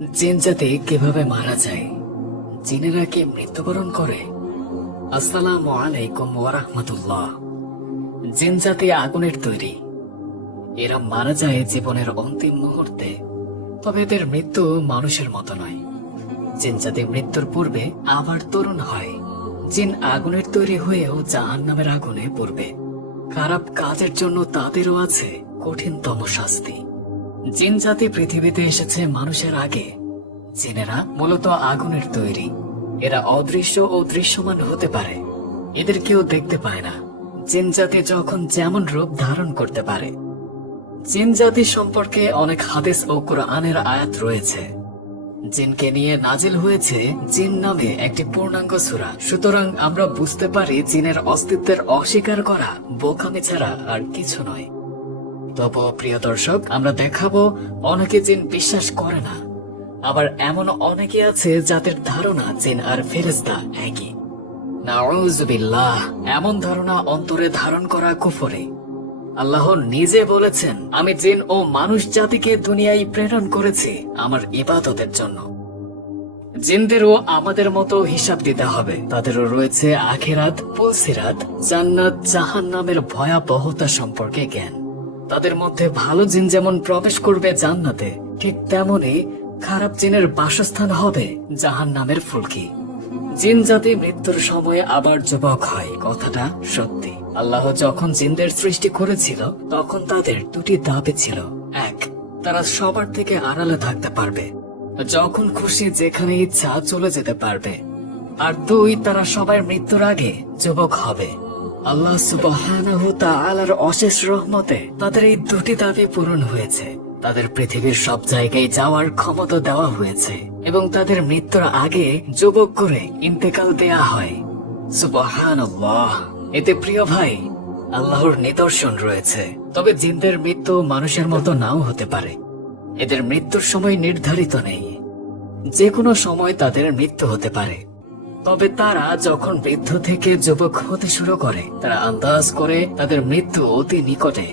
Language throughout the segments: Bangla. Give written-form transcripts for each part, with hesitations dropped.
জিন জাতি কিভাবে মারা যায়? জিনেরা কি মৃত্যুবরণ করে? আসসালামু আলাইকুম ওয়া রাহমাতুল্লাহ। জিন জাতি আগুনের তৈরি। এরা মারা যায় জীবনের অন্তিম মুহূর্তে, তবে এদের মৃত্যু মানুষের মতো নয়। জিন জাতি মৃত্যুর পূর্বে আবার তরুণ হয়। জিন আগুনের তৈরি হয়েও জাহান্নামের আগুনে পড়বে। খারাপ কাজের জন্য তাদেরও আছে কঠিনতম শাস্তি। জিন জাতি পৃথিবীতে এসেছে মানুষের আগে। জিনেরা মূলত আগুনের তৈরি। এরা অদৃশ্য ও দৃশ্যমান হতে পারে, এদের কেউ দেখতে পায় না। জিন জাতি যখন যেমন রূপ ধারণ করতে পারে। জিন জাতি সম্পর্কে অনেক হাদিস ও কোরআনের আয়াত রয়েছে। জিনকে নিয়ে নাজিল হয়েছে জিন নামে একটি পূর্ণাঙ্গ সূরা। সুতরাং আমরা বুঝতে পারি জিনের অস্তিত্বের অস্বীকার করা বোকামি ছাড়া আর কিছু নয়। তবু প্রিয় দর্শক, আমরা দেখাবো অনেকে জিন বিশ্বাস করে না, আবার এমন অনেকে আছে যাদের ধারণা জিন আর ফেরেশতা একই। নাউযুবিল্লাহ, এমন ধারণা অন্তরে ধারণ করা কুফরি। আল্লাহ নিজে বলেছেন, আমি জিন ও মানুষ জাতিকে দুনিয়ায় প্রেরণ করেছি আমার ইবাদতের জন্য। জিনদেরও আমাদের মতো হিসাব দিতে হবে। তাদেরও রয়েছে আখিরাত, পুলসিরাত, জান্নাত, জাহান্নামের ভয়াবহতা সম্পর্কে জ্ঞান। তাদের মধ্যে ভালো জিন যেমন প্রবেশ করবে জান্নাতে, ঠিক তেমনি খারাপ জিনের বাসস্থান হবে জাহান্নামের ফুলকি। জিন জাতি মৃত্যুর সময় আবার যুবক হয়, কথাটা সত্যি। আল্লাহ যখন জিনদের সৃষ্টি করেছিল তখন তাদের দুটি দাবি ছিল। এক, তারা সবার থেকে আড়ালে থাকতে পারবে, যখন খুশি যেখানে ইচ্ছা চলে যেতে পারবে। আর দুই, তারা সবাই মৃত্যুর আগে যুবক হবে। আল্লাহ সুবহানাহু ওয়া তাআলার অশেষ রহমতে তাদের এই দুটি দাবি পূরণ হয়েছে। তাদের পৃথিবীর সব জায়গায় যাওয়ার ক্ষমতা দেওয়া হয়েছে এবং তাদের মৃত্যুর আগে যুবক করে ইন্তেকাল দেয়া হয়। সুবহানাল্লাহ। এতে প্রিয় ভাই, আল্লাহর নিদর্শন রয়েছে। তবে জিনদের মৃত্যু মানুষের মতো নাও হতে পারে। এদের মৃত্যুর সময় নির্ধারিত নেই, যে কোনো সময় তাদের মৃত্যু হতে পারে। তবে তারা যখন বৃদ্ধ থেকে যুবক হতে শুরু করে, তারা আন্দাজ করে তাদের মৃত্যু অতি নিকটে।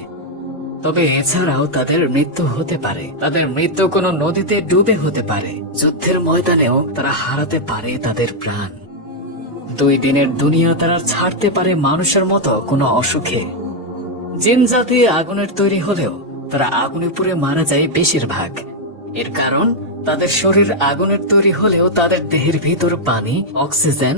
তবে এছাড়াও তাদের মৃত্যু হতে পারে। তাদের মৃত্যু কোনো নদীতে ডুবে হতে পারে। যুদ্ধের ময়দানেও তারা হারাতে পারে তাদের প্রাণ। 2 দিনের দুনিয়া তারা ছাড়তে পারে মানুষের মতো কোনো অসুখে। জিন জাতি আগুনের তৈরি হলেও তারা আগুনে পুড়ে মারা যায় বেশিরভাগ। এর কারণ তাদের শরীর আগুনের তৈরি হলেও তাদের দেহের ভিতর পানি, অক্সিজেন,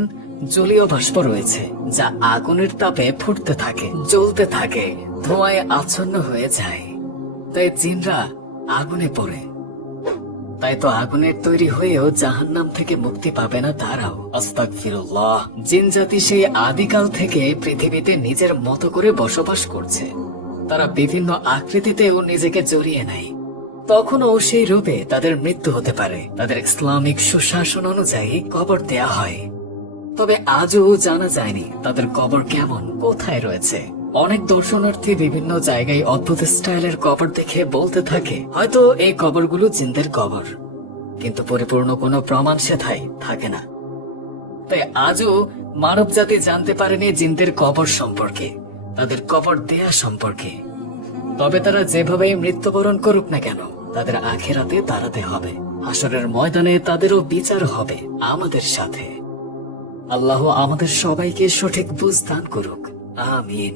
জলীয় বাষ্প রয়েছে, যা আগুনের তাপে ফুটতে থাকে, জ্বলতে থাকে, ধোঁয়ায় আচ্ছন্ন হয়ে যায়। তাই জিনরা আগুনে পড়ে। তাই তো আগুনের তৈরি হয়েও জাহান্নাম থেকে মুক্তি পাবে না তারাও। আস্তাগফিরুল্লাহ। জিন জাতি সেই আদিকাল থেকে পৃথিবীতে নিজের মতো করে বসবাস করছে। তারা বিভিন্ন আকৃতিতেও নিজেকে জড়িয়ে নেয়। তখনও সেই রূপে তাদের মৃত্যু হতে পারে। তাদের ইসলামিক সুশাসন অনুযায়ী কবর দেয়া হয়। তবে আজও জানা যায়নি তাদের কবর কেমন, কোথায় রয়েছে। অনেক দর্শনার্থী বিভিন্ন জায়গায় অদ্ভুত স্টাইলের কবর দেখে বলতে থাকে হয়তো এই কবরগুলো জিনদের কবর, কিন্তু পরিপূর্ণ কোনো প্রমাণ সেথায় থাকে না। তাই আজও মানব জাতি জানতে পারেনি জিনদের কবর সম্পর্কে, তাদের কবর দেয়া সম্পর্কে। তবে তারা যেভাবেই মৃত্যুবরণ করুক না কেন, তাদের আখিরাতে দাঁড়াতে হবে। হাসরের ময়দানে তাদেরও বিচার হবে আমাদের সাথে। আল্লাহ আমাদের সবাইকে সঠিক বুঝ দান করুক। আমিন।